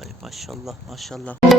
Ay maşallah maşallah.